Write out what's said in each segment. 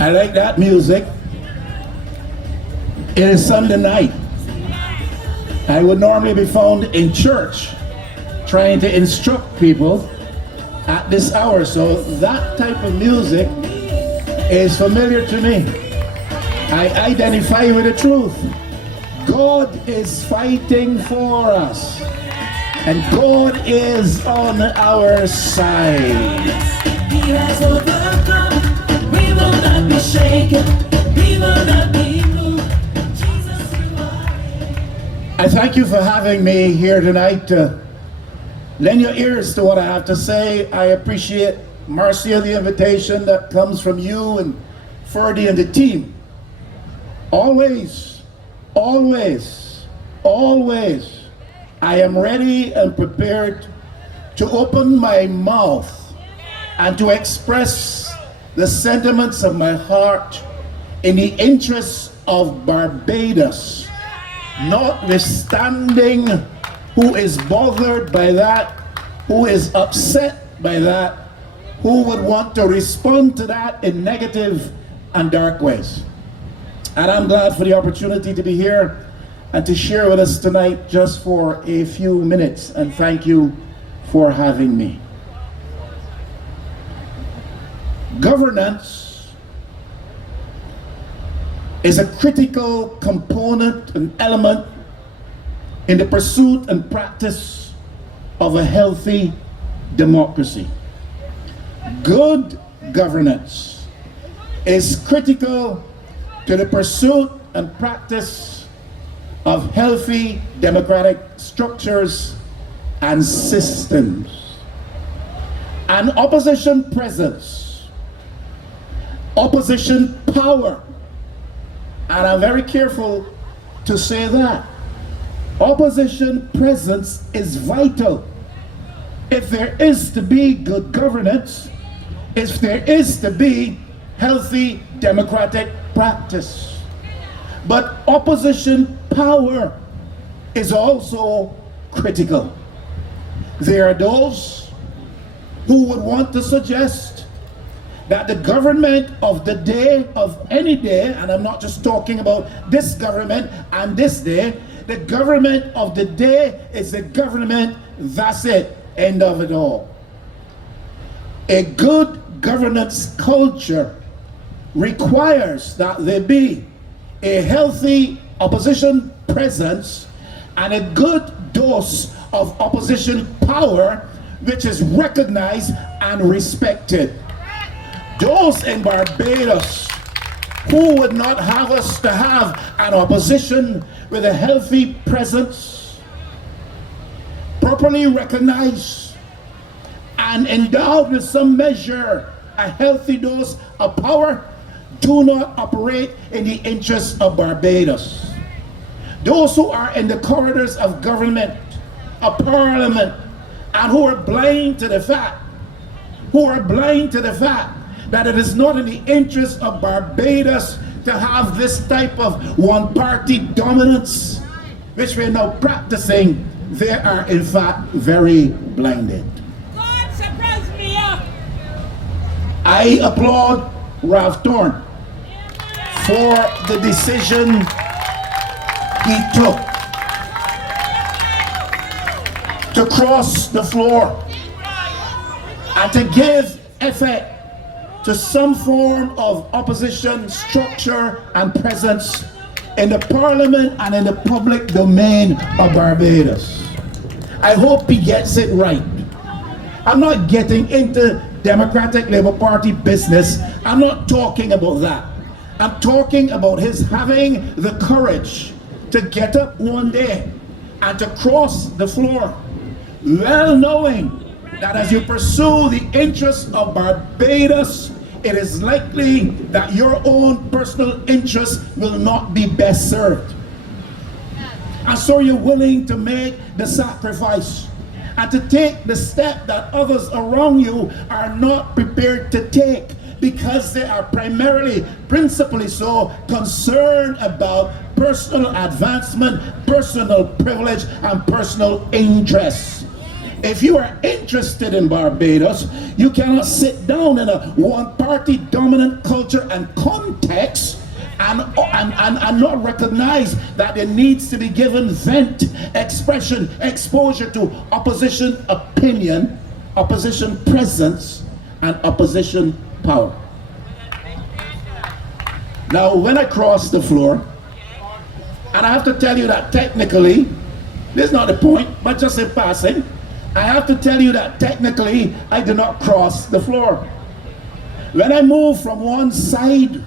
I like that music. It is Sunday night. I would normally be found in church trying to instruct people at this hour, so that type of music is familiar to me. I identify with the truth. God is fighting for us, and God is on our side. He has overcome. We will not be shaken. We will not be moved. Jesus, you are. I thank you for having me here tonight. Lend your ears to what I have to say. I appreciate Marcia, the invitation that comes from you and Ferdy and the team. Always, always, always, I am ready and prepared to open my mouth and to express the sentiments of my heart in the interests of Barbados, notwithstanding who is bothered by that, who is upset by that, who would want to respond to that in negative and dark ways. And I'm glad for the opportunity to be here and to share with us tonight just for a few minutes, and thank you for having me. Governance is a critical component and element in the pursuit and practice of a healthy democracy. Good governance is critical to the pursuit and practice of healthy democratic structures and systems. An opposition presence, opposition power, and I'm very careful to say that opposition presence is vital if there is to be good governance, if there is to be healthy democratic practice. But opposition power is also critical. There are those who would want to suggest that the government of the day, of any day, and I'm not just talking about this government and this day, the government of the day is the government, that's it, end of it all. A good governance culture requires that there be a healthy opposition presence and a good dose of opposition power which is recognized and respected. Those in Barbados who would not have us to have an opposition with a healthy presence, properly recognized and endowed with some measure, a healthy dose of power, do not operate in the interests of Barbados. Those who are in the corridors of government, of parliament, and who are blind to the fact, that it is not in the interest of Barbados to have this type of one-party dominance, which we're now practicing, they are in fact very blinded. God surprised me up. I applaud Ralph Thorne for the decision he took to cross the floor and to give effect to some form of opposition structure and presence in the parliament and in the public domain of Barbados. I hope he gets it right. I'm not getting into Democratic Labour Party business. I'm not talking about that. I'm talking about his having the courage to get up one day and to cross the floor, well knowing that as you pursue the interests of Barbados, it is likely that your own personal interests will not be best served. And so you're willing to make the sacrifice and to take the step that others around you are not prepared to take, because they are principally so, concerned about personal advancement, personal privilege, and personal interests. If you are interested in Barbados, you cannot sit down in a one-party dominant culture and context and not recognize that there needs to be given vent, expression, exposure to opposition opinion, opposition presence, and opposition power. Now, when I cross the floor, and I have to tell you that technically, this is not the point, but just in passing, I have to tell you that technically I do not cross the floor. When I move from one side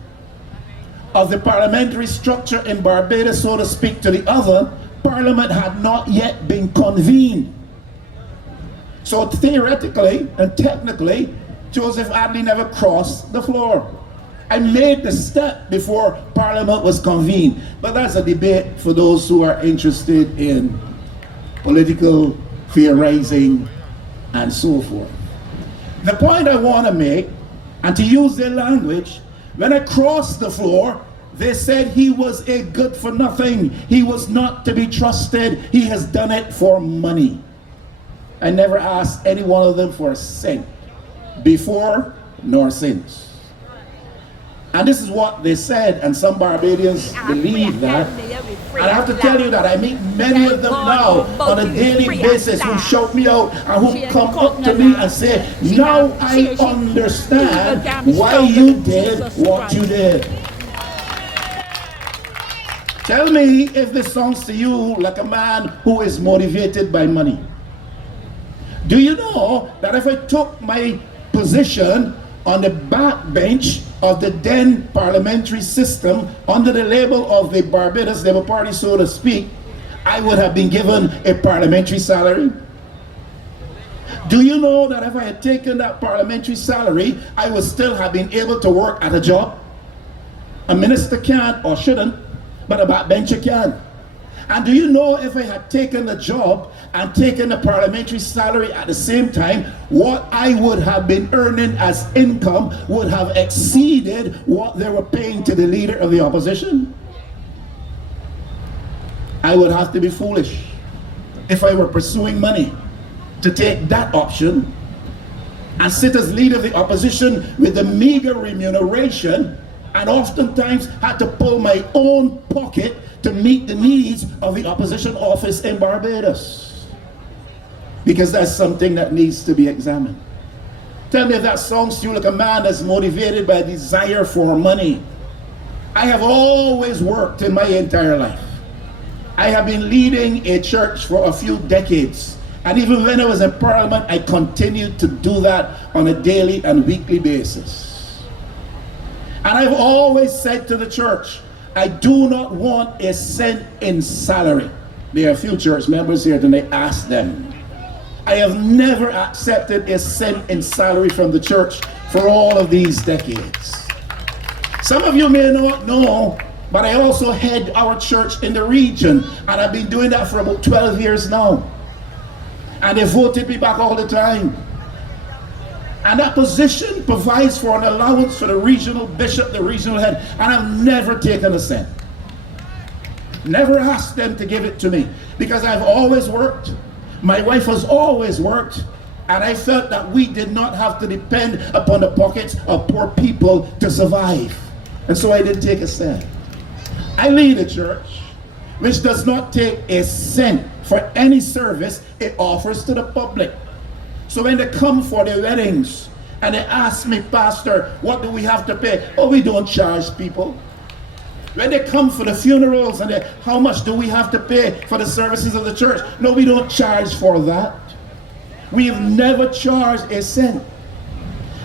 of the parliamentary structure in Barbados, so to speak, to the other, Parliament had not yet been convened. So theoretically and technically, Joseph Attherley never crossed the floor. I made the step before Parliament was convened. But that's a debate for those who are interested in political theorizing and so forth. The point I want to make, and to use their language, when I crossed the floor, they said he was a good for nothing. He was not to be trusted. He has done it for money. I never asked any one of them for a cent, before nor since. And this is what they said, and some Barbadians believe that. And I have to tell you that I meet many of them now on a daily basis who shout me out and who come up to me and say, now I understand why you did what you did. Tell me if this sounds to you like a man who is motivated by money. Do you know that if I took my position on the backbench of the then parliamentary system under the label of the Barbados Labour Party, so to speak, I would have been given a parliamentary salary? Do you know that if I had taken that parliamentary salary, I would still have been able to work at a job? A minister can't or shouldn't, but a backbencher can. And do you know if I had taken the job and taken the parliamentary salary at the same time, what I would have been earning as income would have exceeded what they were paying to the leader of the opposition? I would have to be foolish if I were pursuing money to take that option and sit as leader of the opposition with the meager remuneration, and oftentimes had to pull my own pocket to meet the needs of the opposition office in Barbados. Because that's something that needs to be examined. Tell me if that sounds to you like a man that's motivated by a desire for money. I have always worked in my entire life. I have been leading a church for a few decades. And even when I was in Parliament, I continued to do that on a daily and weekly basis. And I've always said to the church, I do not want a cent in salary. There are a few church members here tonight, ask them. I have never accepted a cent in salary from the church for all of these decades. Some of you may not know, but I also head our church in the region, and I've been doing that for about 12 years now. And they voted me back all the time. And that position provides for an allowance for the regional bishop, the regional head, and I've never taken a cent. Never asked them to give it to me, because I've always worked. My wife has always worked, and I felt that we did not have to depend upon the pockets of poor people to survive. And so I didn't take a cent. I lead a church which does not take a cent for any service it offers to the public. So when they come for their weddings and they ask me, Pastor, what do we have to pay? Oh, we don't charge people. When they come for the funerals and how much do we have to pay for the services of the church? No, we don't charge for that. We've never charged a cent.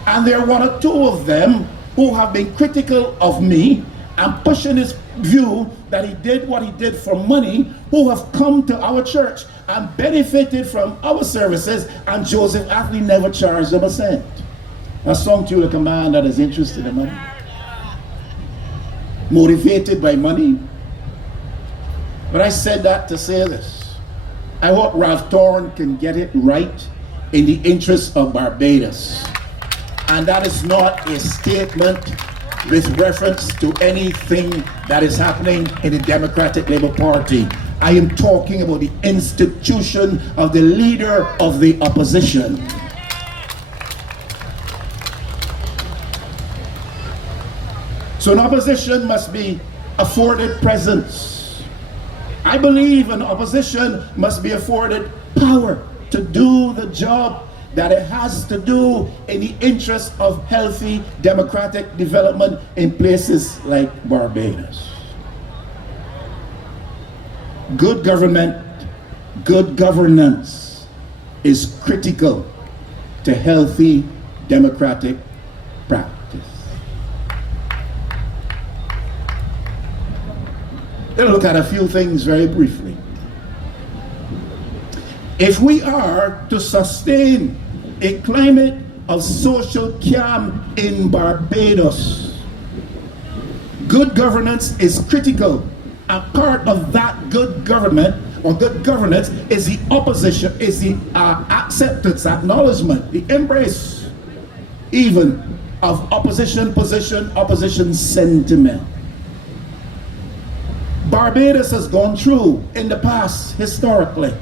And there are one or two of them who have been critical of me and pushing this view that he did what he did for money, who have come to our church and benefited from our services, and Joseph Attherley never charged them a cent. I sung to you like a man that is interested in money, motivated by money. But I said that to say this. I hope Ralph Thorne can get it right in the interest of Barbados. And that is not a statement with reference to anything that is happening in the Democratic Labour Party. I am talking about the institution of the leader of the opposition. So an opposition must be afforded presence. I believe an opposition must be afforded power to do the job that it has to do in the interest of healthy democratic development in places like Barbados. Good government, good governance is critical to healthy democratic practice. Let's look at a few things very briefly. If we are to sustain a climate of social calm in Barbados, good governance is critical. A part of that good government or good governance is the opposition, is the acceptance, acknowledgement, the embrace even of opposition position, opposition sentiment. Barbados has gone through in the past, historically,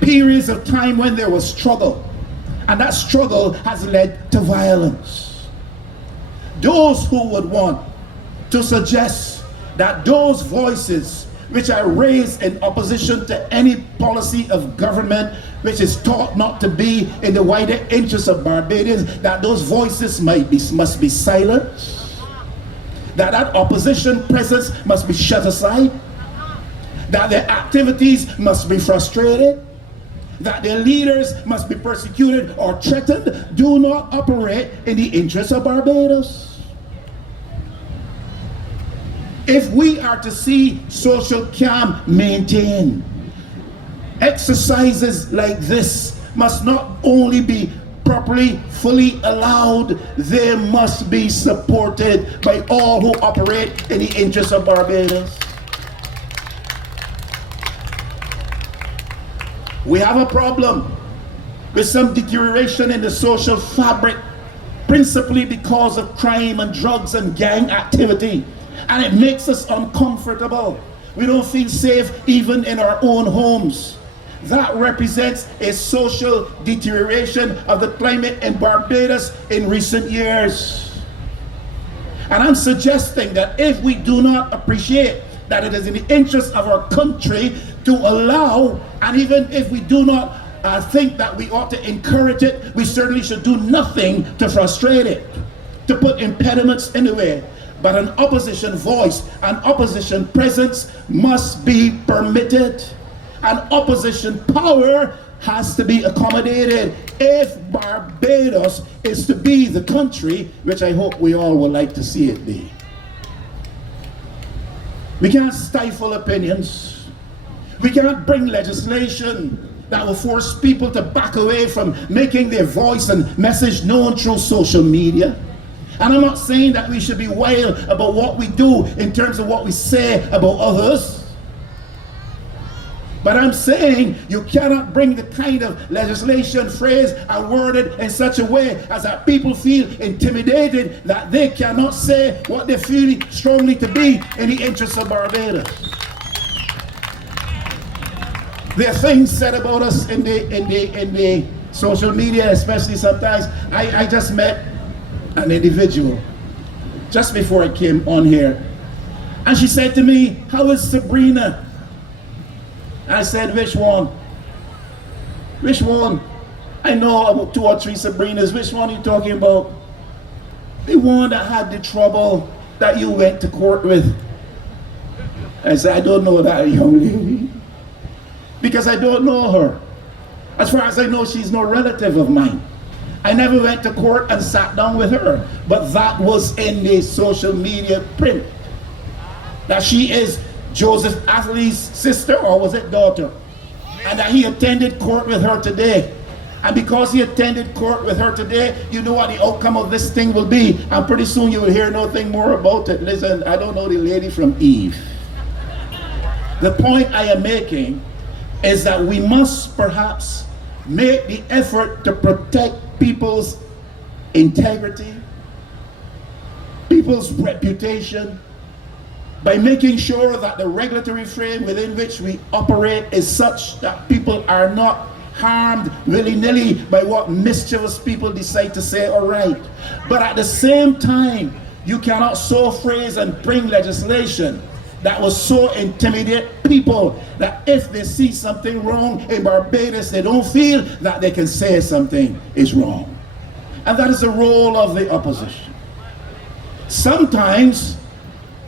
periods of time when there was struggle, and that struggle has led to violence. Those who would want to suggest that those voices which are raised in opposition to any policy of government which is taught not to be in the wider interests of Barbadians, that those voices must be silenced, that opposition presence must be shut aside, that their activities must be frustrated, that their leaders must be persecuted or threatened, do not operate in the interests of Barbados. If we are to see social calm maintained, exercises like this must not only be properly, fully allowed, they must be supported by all who operate in the interests of Barbados. We have a problem with some deterioration in the social fabric, principally because of crime and drugs and gang activity, and it makes us uncomfortable. We don't feel safe even in our own homes. That represents a social deterioration of the climate in Barbados in recent years. And I'm suggesting that if we do not appreciate that it is in the interest of our country to allow, and even if we do not think that we ought to encourage it, we certainly should do nothing to frustrate it, to put impediments in the way. But an opposition voice, an opposition presence must be permitted. And opposition power has to be accommodated if Barbados is to be the country which I hope we all would like to see it be. We can't stifle opinions. We cannot bring legislation that will force people to back away from making their voice and message known through social media. And I'm not saying that we should be wild about what we do in terms of what we say about others. But I'm saying you cannot bring the kind of legislation phrased and worded in such a way as that people feel intimidated that they cannot say what they feel strongly to be in the interests of Barbados. There are things said about us in the social media, especially sometimes. I just met an individual just before I came on here, and she said to me, "How is Sabrina?" I said, "Which one? Which one? I know about 2 or 3 Sabrinas. Which one are you talking about?" "The one that had the trouble that you went to court with." I said, "I don't know that young lady, because I don't know her. As far as I know, she's no relative of mine. I never went to court and sat down with her, but that was in the social media print, that she is Joseph ATHERLEY's sister, or was it daughter, and that he attended court with her today. And because he attended court with her today, you know what the outcome of this thing will be, and pretty soon you will hear nothing more about it." Listen, I don't know the lady from Eve. The point I am making is that we must perhaps make the effort to protect people's integrity, people's reputation, by making sure that the regulatory frame within which we operate is such that people are not harmed willy-nilly by what mischievous people decide to say or write. But at the same time, you cannot so phrase and bring legislation that will so intimidate people that if they see something wrong in Barbados, they don't feel that they can say something is wrong. And that is the role of the opposition. Sometimes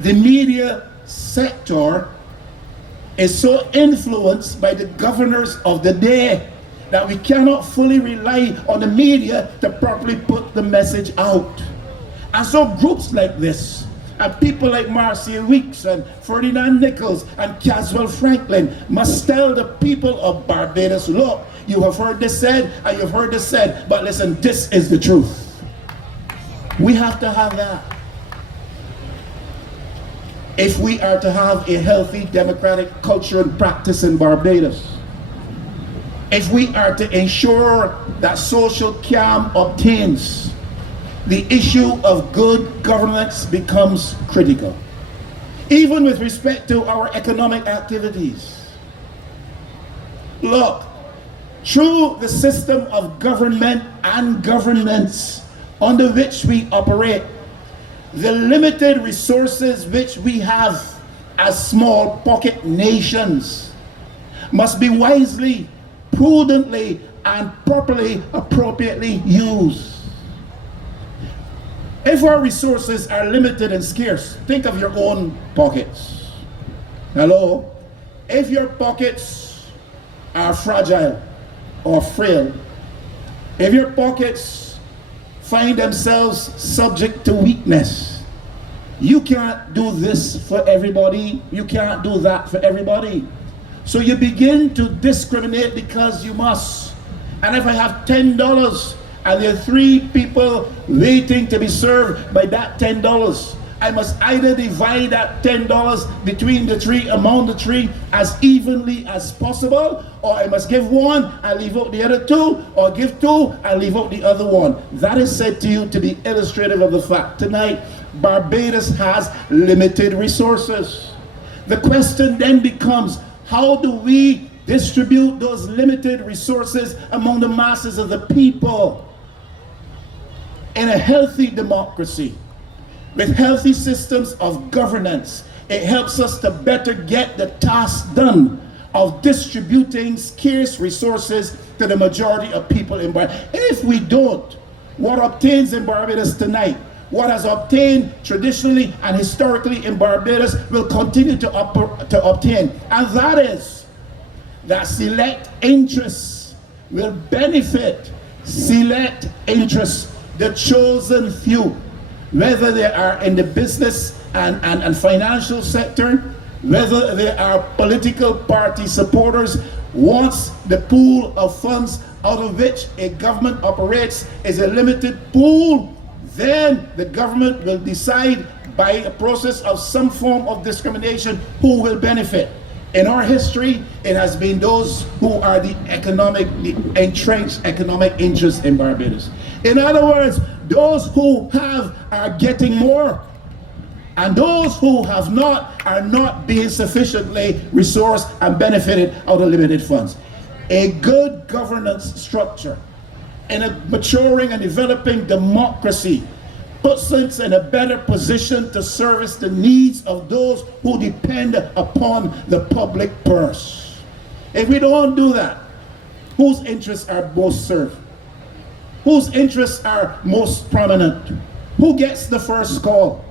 the media sector is so influenced by the governors of the day that we cannot fully rely on the media to properly put the message out. And so groups like this, and people like Marcia Weeks and Ferdinand Nichols and Caswell Franklin must tell the people of Barbados, look, you have heard this said and you've heard this said, but listen, this is the truth. We have to have that if we are to have a healthy democratic culture and practice in Barbados. If we are to ensure that social calm obtains, the issue of good governance becomes critical, even with respect to our economic activities. Look, through the system of government and governance under which we operate, the limited resources which we have as small pocket nations must be wisely, prudently, and properly, appropriately used. If our resources are limited and scarce, think of your own pockets. Hello? If your pockets are fragile or frail, if your pockets find themselves subject to weakness, you can't do this for everybody, you can't do that for everybody. So you begin to discriminate because you must. And if I have $10 and there are 3 people waiting to be served by that $10, I must either divide that $10 between the 3, among the 3, as evenly as possible, or I must give 1 and leave out the other 2, or give 2 and leave out the other 1. That is said to you to be illustrative of the fact tonight Barbados has limited resources. The question then becomes, how do we distribute those limited resources among the masses of the people? In a healthy democracy, with healthy systems of governance, it helps us to better get the task done of distributing scarce resources to the majority of people in Barbados. If we don't, what obtains in Barbados tonight, what has obtained traditionally and historically in Barbados will continue to obtain. And that is that select interests will benefit select interests, the chosen few, whether they are in the business and financial sector, whether they are political party supporters. Once the pool of funds out of which a government operates is a limited pool, then the government will decide by a process of some form of discrimination who will benefit. In our history, it has been those who are the entrenched economic interests in Barbados. In other words, those who have are getting more, and those who have not are not being sufficiently resourced and benefited out of limited funds. A good governance structure in a maturing and developing democracy puts us in a better position to service the needs of those who depend upon the public purse. If we don't do that, whose interests are most served? Whose interests are most prominent? Who gets the first call?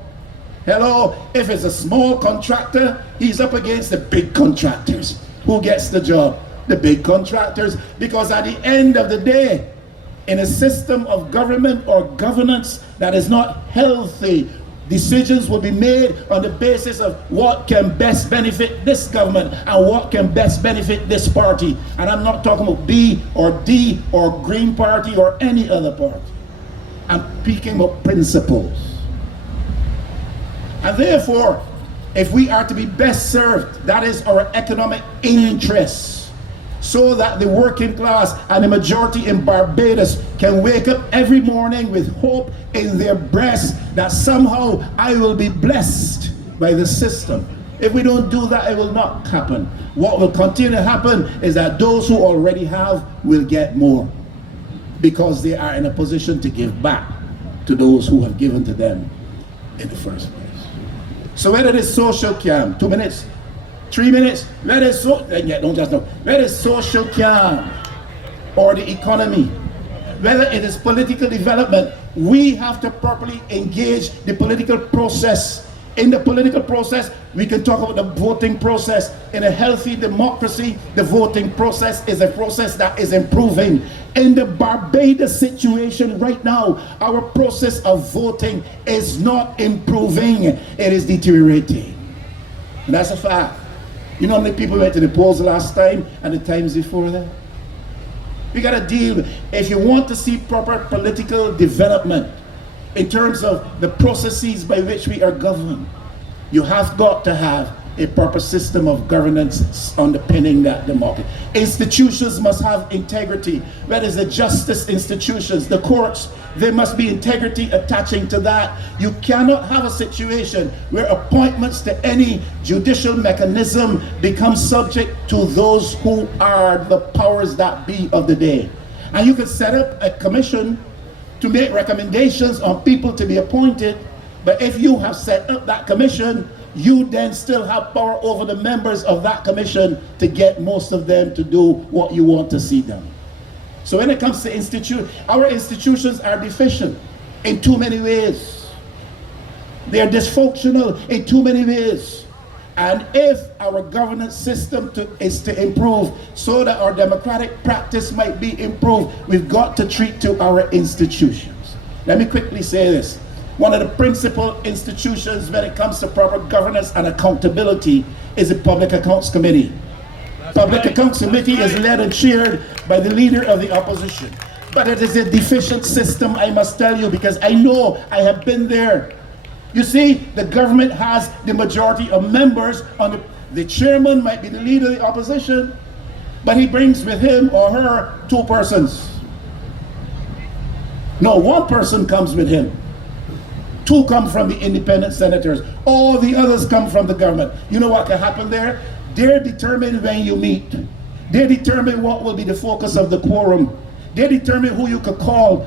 Hello, if it's a small contractor, he's up against the big contractors. Who gets the job? The big contractors. Because at the end of the day, in a system of government or governance that is not healthy, decisions will be made on the basis of what can best benefit this government and what can best benefit this party. And I'm not talking about B or D or Green Party or any other party. I'm speaking about principles. And therefore, if we are to be best served, that is our economic interests, so that the working class and the majority in Barbados can wake up every morning with hope in their breasts that somehow I will be blessed by the system. If we don't do that, it will not happen. What will continue to happen is that those who already have will get more, because they are in a position to give back to those who have given to them in the first place. So whether it is social camp, 2 minutes, 3 minutes, whether it's whether it's social camp or the economy, whether it is political development, we have to properly engage the political process. In the political process, we can talk about the voting process. In a healthy democracy, the voting process is a process that is improving. In the Barbados situation right now, our process of voting is not improving, it is deteriorating. And that's a fact. You know how many people went to the polls last time and the times before that? We got to deal. If you want to see proper political development in terms of the processes by which we are governed, you have got to have a proper system of governance underpinning that democracy. Institutions must have integrity. Whether it's the justice institutions, the courts, there must be integrity attaching to that. You cannot have a situation where appointments to any judicial mechanism become subject to those who are the powers that be of the day. And you could set up a commission to make recommendations on people to be appointed, but if you have set up that commission, you then still have power over the members of that commission to get most of them to do what you want to see done. So when it comes to our institutions are deficient in too many ways. They are dysfunctional in too many ways. And if our governance system is to improve so that our democratic practice might be improved, we've got to treat to our institutions. Let me quickly say this. One of the principal institutions when it comes to proper governance and accountability is the Public Accounts Committee. Public Accounts Committee is led and chaired by the leader of the opposition. But it is a deficient system, I must tell you, because I know I have been there. You see, the government has the majority of members on the chairman might be the leader of the opposition, but he brings with him or her 2 persons. No, 1 person comes with him. 2 come from the independent senators. All the others come from the government. You know what can happen there? They're determined when you meet. They determine what will be the focus of the quorum. They determine who you could call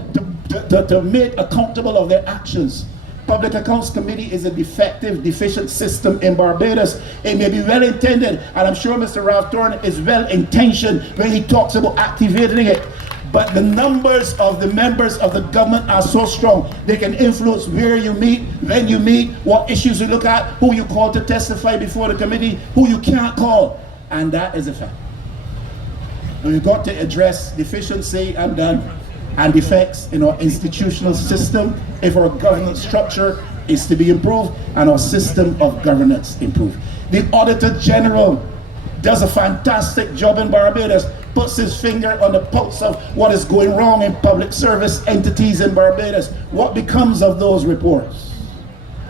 to make accountable of their actions. Public Accounts Committee is a deficient system in Barbados. It may be well-intended, and I'm sure Mr. Ralph Thorne is well-intentioned when he talks about activating it. But the numbers of the members of the government are so strong, they can influence where you meet, when you meet, what issues you look at, who you call to testify before the committee, who you can't call. And that is a fact. And we've got to address deficiency and defects in our institutional system if our governance structure is to be improved and our system of governance improved. The Auditor General does a fantastic job in Barbados, puts his finger on the pulse of what is going wrong in public service entities in Barbados. What becomes of those reports?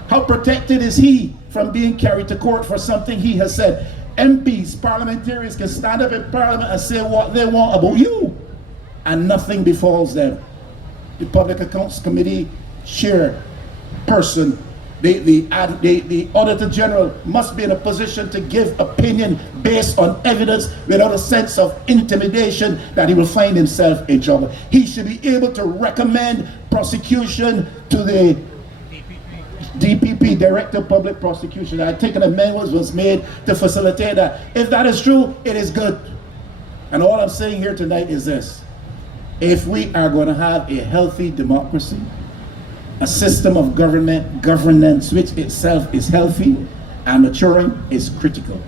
How protected is he from being carried to court for something he has said? MPs, parliamentarians can stand up in Parliament and say what they want about you, and nothing befalls them. The Public Accounts Committee chairperson, the Auditor General must be in a position to give opinion based on evidence without a sense of intimidation that he will find himself in trouble. He should be able to recommend prosecution to the DPP, Director of Public Prosecution. I think an amendment was made to facilitate that. If that is true, it is good. And all I'm saying here tonight is this. If we are going to have a healthy democracy, a system of governance which itself is healthy and maturing, is critical.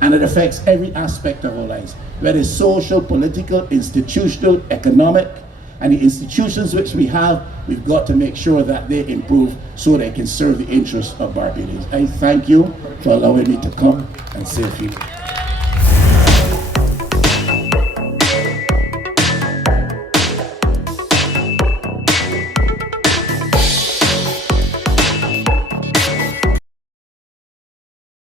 And it affects every aspect of our lives, whether it's social, political, institutional, economic, and the institutions which we have, we've got to make sure that they improve so they can serve the interests of Barbados. I thank you for allowing me to come and say a few words.